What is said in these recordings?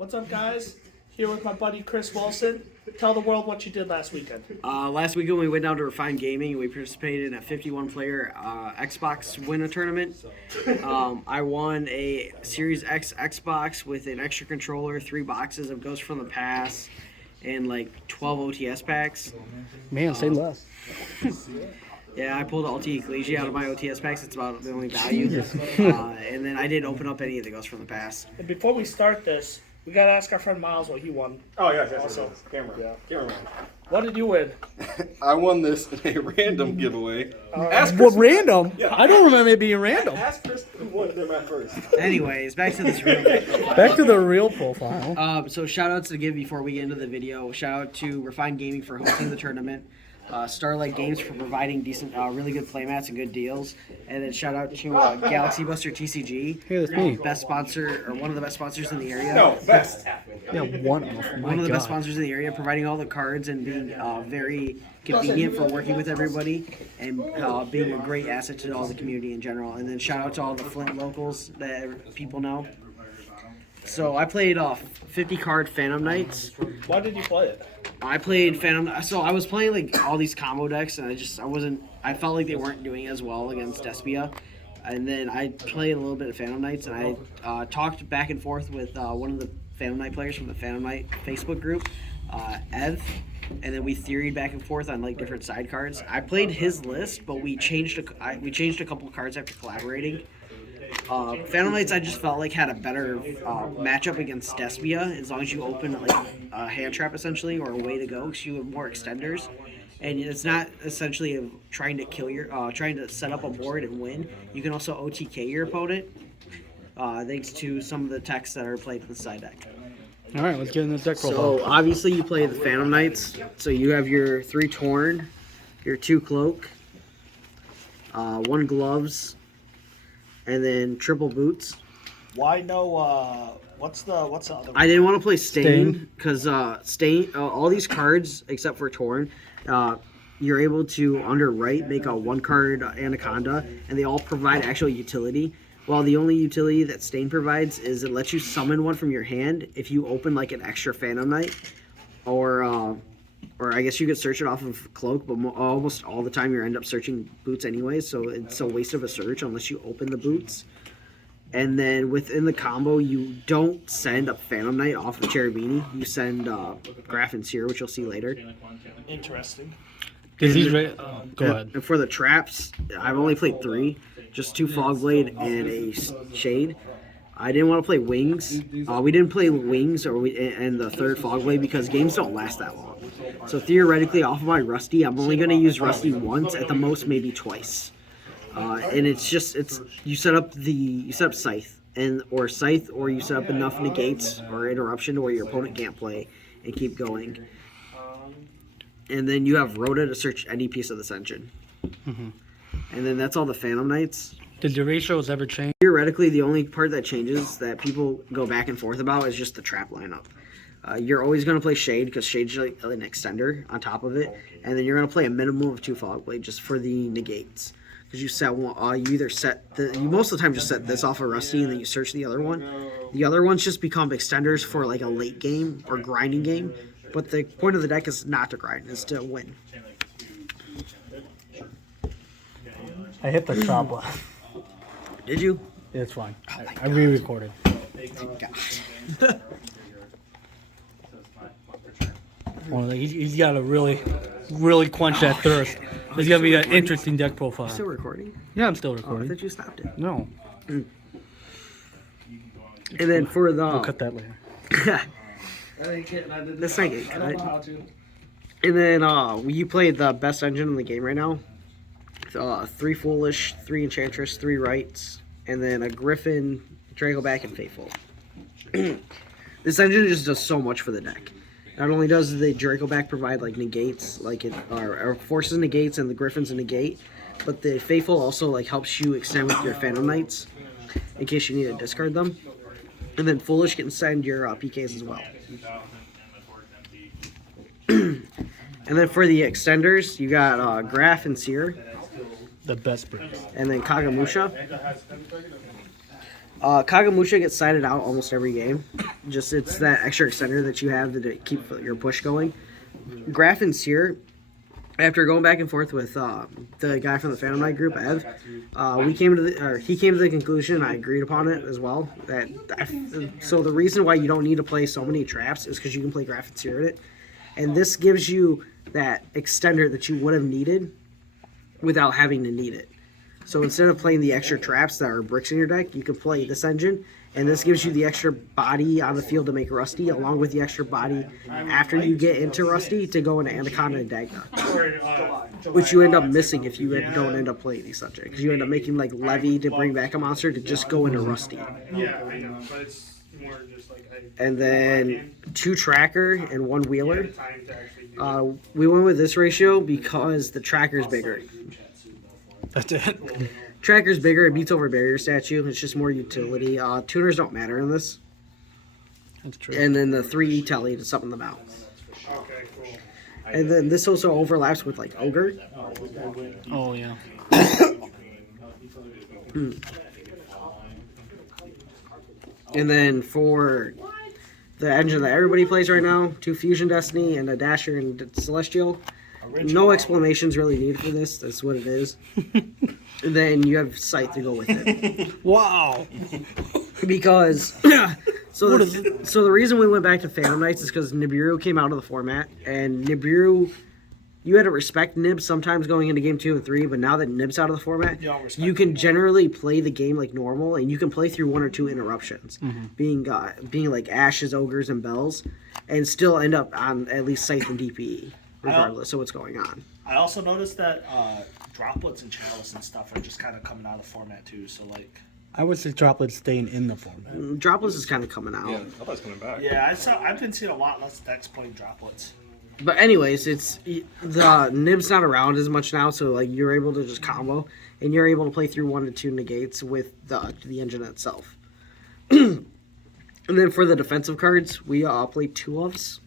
What's up, guys? Here with my buddy Chris Wilson. Tell the world what you did last weekend. Last weekend we went down to Refined Gaming and we participated in a 51-player Xbox Winner Tournament. I won a Series X Xbox with an extra controller, 3 boxes of Ghost from the Past, and like 12 OTS packs. Man, say less. Yeah, I pulled Alti Ecclesia out of my OTS packs. It's about the only value. And then I didn't open up any of the Ghosts from the Past. And before we start this, we gotta ask our friend Miles what he won. Oh, yes. Also. Camera. Yeah. Camera. What did you win? I won this in a random giveaway. What random? Yeah. I don't remember it being random. Ask Chris who won them at first. Anyways, back to this real Back to the real profile. So shout outs to give before we get into the video. Shout out to Refined Gaming for hosting the tournament. Starlight Games for providing decent, really good playmats and good deals. And then shout out to Galaxy Buster TCG. Hey, that's me. Best sponsor, or one of the best sponsors in the area. No, best. Yeah, one of. My One of the God. best sponsors in the area, providing all the cards and being very convenient for working with everybody and being a great asset to all the community in general. And then shout out to all the Flint locals that people know. So I played 50 card Phantom Knights. Why did you play it? I played Phantom. So I was playing like all these combo decks, and I felt like they weren't doing as well against Despia. And then I played a little bit of Phantom Knights, and I talked back and forth with one of the Phantom Knight players from the Phantom Knight Facebook group, Ev, and then we theoried back and forth on like different side cards. I played his list, but we changed a couple of cards after collaborating. Phantom Knights, I just felt like had a better matchup against Despia, as long as you open like a hand trap essentially, or a way to go, because you have more extenders, and it's not essentially trying to set up a board and win. You can also OTK your opponent, thanks to some of the techs that are played in the side deck. All right, let's get in this deck profile. So obviously you play the Phantom Knights, so you have your 3 Torn, your 2 Cloak, 1 Gloves, and then triple boots. Why no? What's the other? I didn't want to play Stain because Stain. All these cards except for Torn, you're able to underwrite make a 1-card Anaconda, and they all provide actual utility. While the only utility that Stain provides is it lets you summon one from your hand if you open like an extra Phantom Knight, or I guess you could search it off of Cloak, but almost all the time you end up searching Boots anyways, so it's a waste of a search unless you open the Boots. And then within the combo, you don't send a Phantom Knight off of Cherubini. You send Graf and Seer, which you'll see later. Interesting. Go ahead. And for the traps, I've only played 3. Just 2 Fogblade and a Shade. I didn't want to play Wings. We didn't play Wings and the 3rd Fogblade because games don't last that long. So theoretically, off of my Rusty, I'm only going to use Rusty once, at the most maybe twice. And you set up Scythe or you set up enough negates or interruption where your opponent can't play and keep going. And then you have Rhoda to search any piece of this engine. Mm-hmm. And then that's all the Phantom Knights. Did the ratios ever change? Theoretically, the only part that changes that people go back and forth about is just the trap lineup. You're always going to play Shade because Shade's like an extender on top of it, and then you're going to play a minimum of 2 Fogblade just for the negates. Because you set one, you most of the time just set this off of Rusty and then you search the other one. The other ones just become extenders for like a late game or grinding game, but the point of the deck is not to grind, it's to win. I hit the top button. Did you? It's fine. I re-recorded. Well, he's got to really quench that thirst. It's gonna be an interesting deck profile. Still recording? Yeah, I'm still Oh, I recording. thought you stopped it. No, And then for the... we'll cut that later. That's not good. And then you play the best engine in the game right now. 3 Foolish, 3 Enchantress, 3 Rights, and then a Griffin, Dragoback, and Faithful. This engine just does so much for the deck. Not only does the Dracoback provide like negates, or forces negates, and the Griffin's a negate, but the Faithful also like helps you extend with your Phantom Knights in case you need to discard them. And then Foolish can send your PKs as well. And then for the extenders, you got Graf and Seer. The best breed. And then Kagamusha. Kagamusha gets sided out almost every game. Just it's that extra extender that you have to keep your push going. Graf and Seer, after going back and forth with the guy from the Phantom Knight group, Ev, he came to the conclusion, and I agreed upon it as well. So the reason why you don't need to play so many traps is because you can play Graf and Seer in it, and this gives you that extender that you would have needed without having to need it. So instead of playing the extra traps that are bricks in your deck, you can play this engine, and this gives you the extra body on the field to make Rusty, along with the extra body after you get into Rusty to go into Anaconda and Dagna, which you end up missing if you don't end up playing these subjects, because you end up making like Levy to bring back a monster to just go into Rusty. Yeah, I know, but it's more just like And then 2 Tracker and 1 Wheeler. We went with this ratio because the Tracker's bigger. That's it. Tracker's bigger. It beats over Barrier Statue. It's just more utility. Tuners don't matter in this. That's true. And then the 3 Telly to summon them out. Okay, cool. And then this also overlaps with like Ogre. Oh yeah. And then for the engine that everybody plays right now, 2 Fusion Destiny and a Dasher and Celestial. No explanations really needed for this. That's what it is. And then you have Scythe to go with it. Wow. Because so the reason we went back to Phantom Knights is because Nibiru came out of the format, and Nibiru, you had to respect Nib sometimes going into game 2 and 3, but now that Nib's out of the format, you can generally play the game like normal, and you can play through 1 or 2 interruptions, being like Ashes, Ogres, and Bells, and still end up on at least Scythe and DPE, regardless of what's going on. I also noticed that droplets and chalice and stuff are just kind of coming out of the format too. So like, I would say droplets staying in the format. Droplets is kind of coming out. Yeah, I thought it was coming back. yeah, I've been seeing a lot less decks playing droplets. But anyways, the Nib's not around as much now, so like you're able to just combo, and you're able to play through 1 to 2 negates with the engine itself. And then for the defensive cards, we play 2 ofs.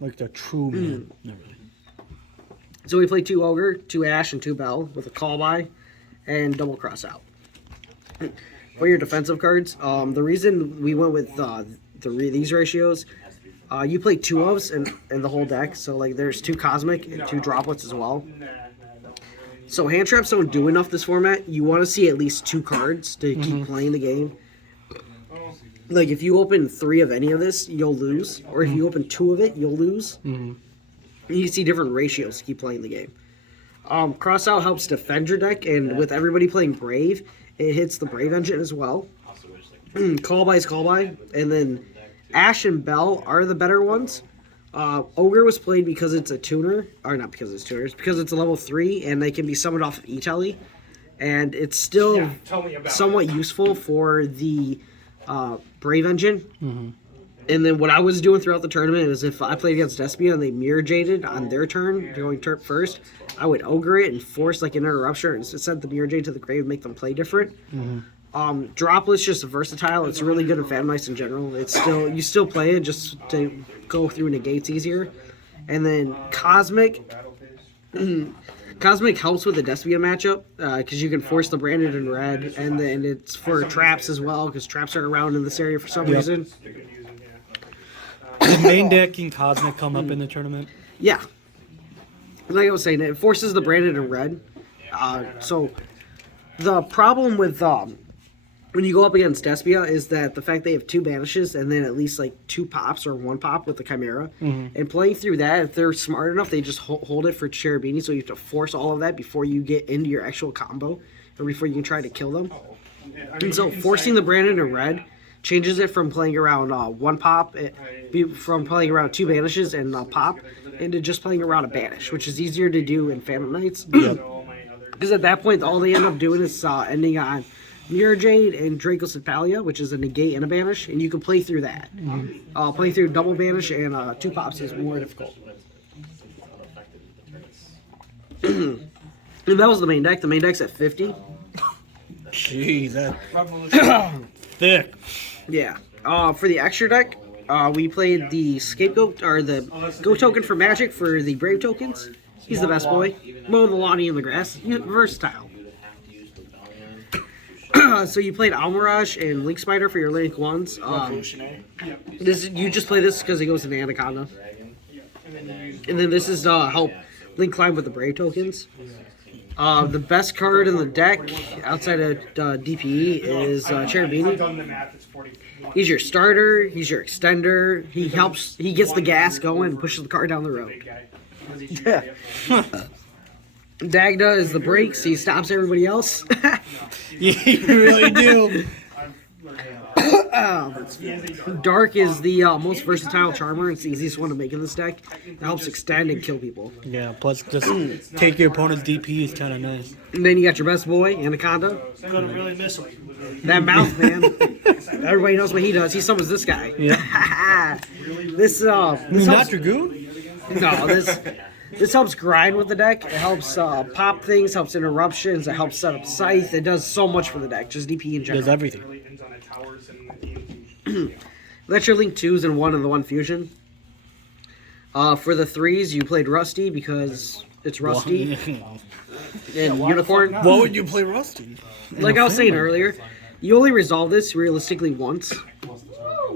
Like the true man. Not really. So we play 2 Ogre, 2 Ash, and 2 Bell with a call by and double cross out. For your defensive cards, the reason we went with these ratios, you play 2 ofs in the whole deck. So like there's 2 Cosmic and 2 Droplets as well. So hand traps don't do enough this format. You want to see at least 2 cards to keep playing the game. Like if you open 3 of any of this, you'll lose, or if you open 2 of it, you'll lose. You see different ratios to keep playing the game. Cross out helps defend your deck, and with everybody playing Brave, it hits the Brave engine as well. Call by is call by, and then Ash and Bell are the better ones. Ogre was played because it's a tuner, or not because it's tuners, because it's a level 3, and they can be summoned off of E-Telly, and it's still somewhat useful for the Brave engine. And then what I was doing throughout the tournament is if I played against Despia and they mirror jaded on their turn, going turn first, I would ogre it and force like an interruption and send the mirror jade to the grave and make them play different. Droplet's just versatile. It's really good in Phantom Knights in general. It's still you still play it just to go through negates easier. And then Cosmic helps with the Despia matchup because you can force the Branded in red, and then it's for traps as well because traps are around in this area for some reason. Did main deck and Cosmic come up in the tournament? Yeah. Like I was saying, it forces the Branded in red. So the problem with when you go up against Despia is that the fact they have 2 banishes and then at least like 2 pops or 1 pop with the Chimera. And playing through that, if they're smart enough, they just hold it for Cherubini, so you have to force all of that before you get into your actual combo or before you can try to kill them. And so forcing the Branded in red changes it from playing around 1 pop, from playing around 2 banishes and pop, into just playing around a banish, which is easier to do in Phantom Knights. Because at that point, all they end up doing is ending on Mirror Jade and Draco's Sympalia, which is a negate and a banish, and you can play through that. Playing through double banish and 2 pops is more difficult. And that was the main deck. The main deck's at 50. Jeez, that thick. Yeah. For the extra deck, we played the Scapegoat, or the Go token for Magic for the Brave tokens. He's the best boy. Mow the lawn, in the grass. He's versatile. So you played Almirage and Link Spider for your Link ones. Revolutionary. You just play this because it goes in Anaconda. And then this is help Link climb with the Brave tokens. The best card in the deck outside of DPE is Cherubini. He's your starter. He's your extender. He helps. He gets the gas going and pushes the card down the road. Dagda is the brakes. He stops everybody else. You really do. Dark is the most versatile charmer. It's the easiest one to make in this deck. It helps extend and kill people. Yeah, plus just take your opponent's DP is kind of nice. And then you got your best boy, Anaconda. Gonna really miss him. That mouth, man. Everybody knows what he does. He summons this guy. Yeah. this Not helps, Dragoon? no, this helps grind with the deck. It helps pop things, helps interruptions, it helps set up Scythe. It does so much for the deck, just DP in general. Does everything. That's your Link 2s and 1 in the 1 fusion. For the 3s, you played Rusty because it's Rusty. And Unicorn. What would you play Rusty? Like I was saying earlier, you only resolve this realistically once.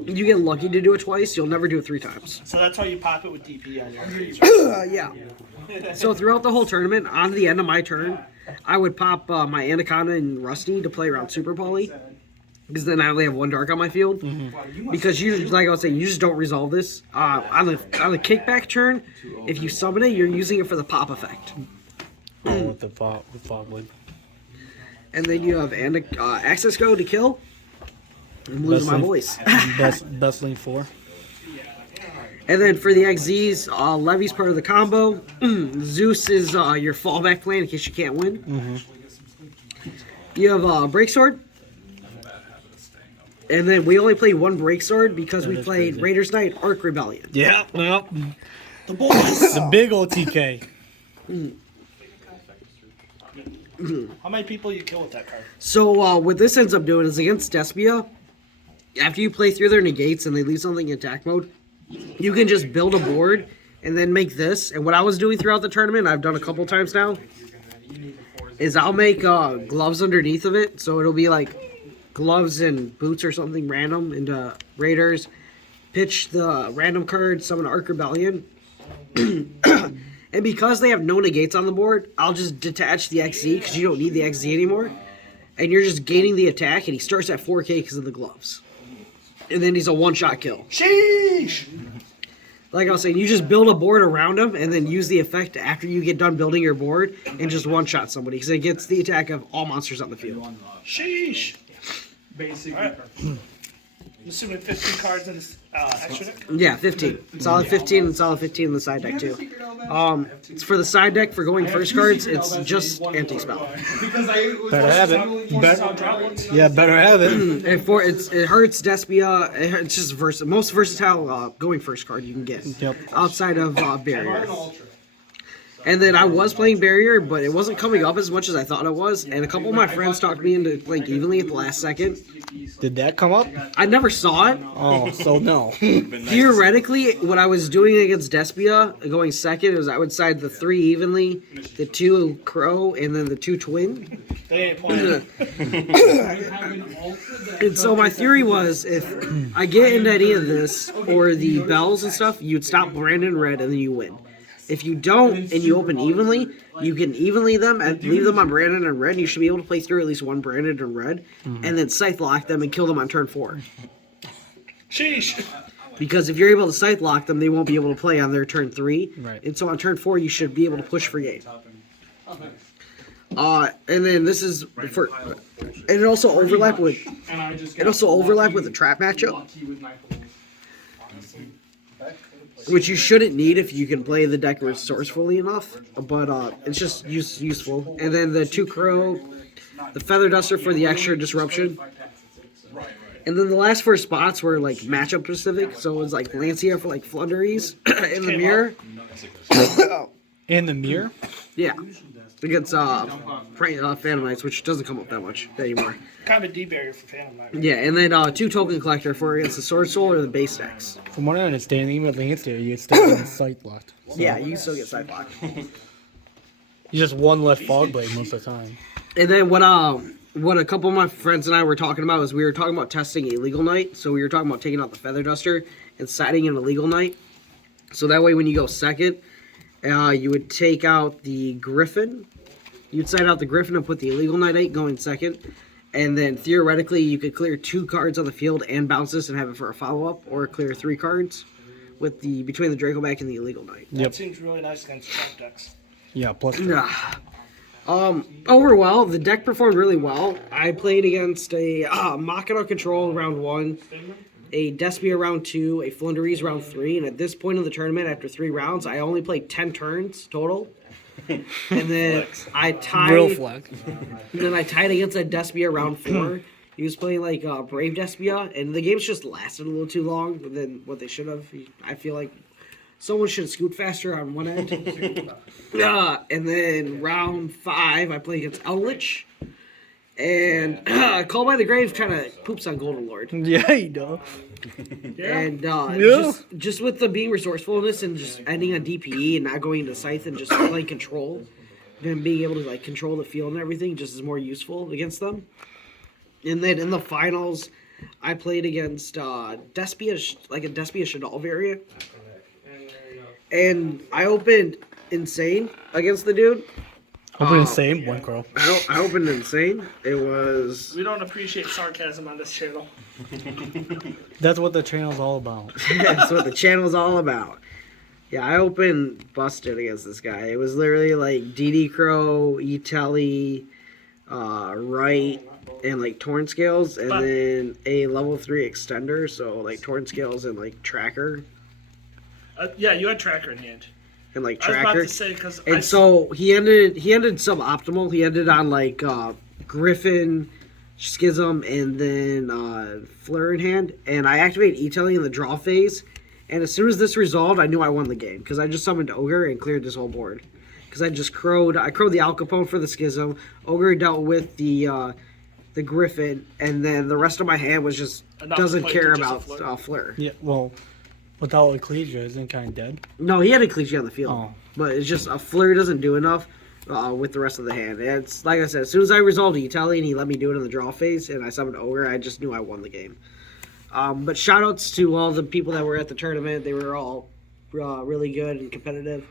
You get lucky to do it twice, you'll never do it 3 times. So that's why you pop it with DP on your freeze, right? Yeah. So throughout the whole tournament, on the end of my turn, I would pop my Anaconda and Rusty to play around Super Poly. Because then I only have 1 dark on my field. Because you, like I was saying, you just don't resolve this. On the kickback turn, if you summon it, you're using it for the pop effect. Oh, with the fog wood. And then you have access go to kill. I'm losing my voice. Best lane 4. And then for the XZs, Levy's part of the combo. Zeus is your fallback plan in case you can't win. You have Break Sword. And then we only played 1 Break Sword because we played crazy. Raiders Knight Arc Rebellion. Yeah, well, The boys. the big old TK. How many people you kill with that card? So what this ends up doing is against Despia, after you play through their negates and they leave something in attack mode, you can just build a board and then make this. And what I was doing throughout the tournament, I've done a couple times now, is I'll make gloves underneath of it. So it'll be like gloves and boots or something random into Raiders. Pitch the random card, summon Arc Rebellion. And because they have no negates on the board, I'll just detach the XZ because you don't need the XZ anymore. And you're just gaining the attack, and he starts at 4k because of the gloves. And then he's a one-shot kill. Sheesh! Like I was saying, you just build a board around him and then use the effect after you get done building your board and just one-shot somebody because it gets the attack of all monsters on the field. Sheesh! Alright. I'm assuming 15 cards in this extra deck? Yeah, 15. Solid 15 and solid 15 in the side deck, too. It's for the side deck, for going first cards, it's just anti-spell. Better have it. Yeah, better have it. And it hurts Despia. It's just most versatile going first card you can get. Yep. Outside of Barrier. And then I was playing Barrier, but it wasn't coming up as much as I thought it was. And a couple of my friends talked me into playing evenly at the last second. Did that come up? I never saw it. Oh, so no. Theoretically, what I was doing against Despia, going second, is I would side the 3 evenly, the 2 Crow, and then the 2 Twin. They ain't playing. And so my theory was, if I get into any of this, or the bells and stuff, you'd stop Brandon Red and then you win. If you don't, and you open evenly, you can evenly them and leave them on Brandon and Red. You should be able to play through at least 1 Brandon and Red, and then Scythe Lock them and kill them on turn 4. Sheesh! Because if you're able to Scythe Lock them, they won't be able to play on their turn 3. Right. And so on turn 4, you should be able to push for game. And then this is for, and it also overlap with the trap matchup, which you shouldn't need if you can play the deck resourcefully enough. But it's just useful. And then the 2 Crow, the Feather Duster for the extra disruption. And then the last 4 spots were like matchup specific, so it was like Lancia for like Flunderies in the mirror. In the mirror? Yeah. Against Phantom Knights, which doesn't come up that much anymore. Kind of a D-barrier for Phantom Knight. Yeah, and then 2 Token Collector for against the Sword Soul or the base decks. From what I understand, even with Lancia, you still get sight locked. So Yeah, you still get Side Block. you just one left fog blade most of the time. And then what what a couple of my friends and I were talking about was we were talking about testing a legal knight. So we were talking about taking out the feather duster and siding in a legal knight. So that way when you go second, you would take out the griffin. You'd side out the griffin and put the illegal knight 8 going second. And then theoretically you could clear 2 cards on the field and bounce this and have it for a follow-up, or clear 3 cards with the between the Dracoback and the illegal knight. That seems really nice against trap decks. Yeah, plus. Overall, the deck performed really well. I played against a Machina Control round 1, a Despia round 2, a Flunderies round 3, and at this point in the tournament, after 3 rounds, I only played 10 turns total. And then I tied. Real flex. And then I tied against a Despia round 4. He was playing like Brave Despia, and the games just lasted a little too long than what they should have. I feel like someone should scoot faster on one end. And then round 5, I played against Outlich. And Call by the Grave kind of poops on Golden Lord. Yeah, you know. And Yeah. just with the being resourcefulness and just ending on DPE and not going into Scythe and just playing control, then being able to like control the field and everything just is more useful against them. And then in the finals, I played against Despia, like a Despia Shadal variant. And I opened Insane against the dude. Open the same one, girl. I opened Insane. It was... We don't appreciate sarcasm on this channel. That's what the channel's all about. That's what the channel's all about. Yeah, I opened Busted against this guy. It was literally like DD Crow, E-Telly, Wright, and like Torn Scales, and then a level 3 extender, so like Torn Scales and like Tracker. Yeah, you had Tracker in hand. And like I was about Tracker. to say, because And so he ended suboptimal. He ended on like Griffin, Schism, and then Fleur in hand. And I activated E-Telly in the draw phase. And as soon as this resolved, I knew I won the game because I just summoned Ogre and cleared this whole board. Because I crowed the Al Capone for the Schism. Ogre dealt with the Griffin, and then the rest of my hand was just Enough to doesn't play care just a about Fleur. Fleur. Yeah, well, without Ecclesia, isn't it kind of dead? No, he had a cliche on the field, Oh. but it's just a Fleur doesn't do enough with the rest of the hand. And it's like I said, as soon as I resolved E-Telly and he let me do it in the draw phase, and I summoned Ogre, I just knew I won the game. But shout outs to all the people that were at the tournament. They were all really good and competitive.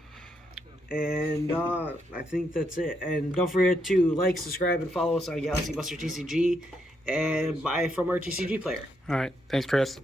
And I think that's it. And don't forget to like, subscribe, and follow us on Galaxy Buster TCG and buy from our TCG player. All right. Thanks, Chris.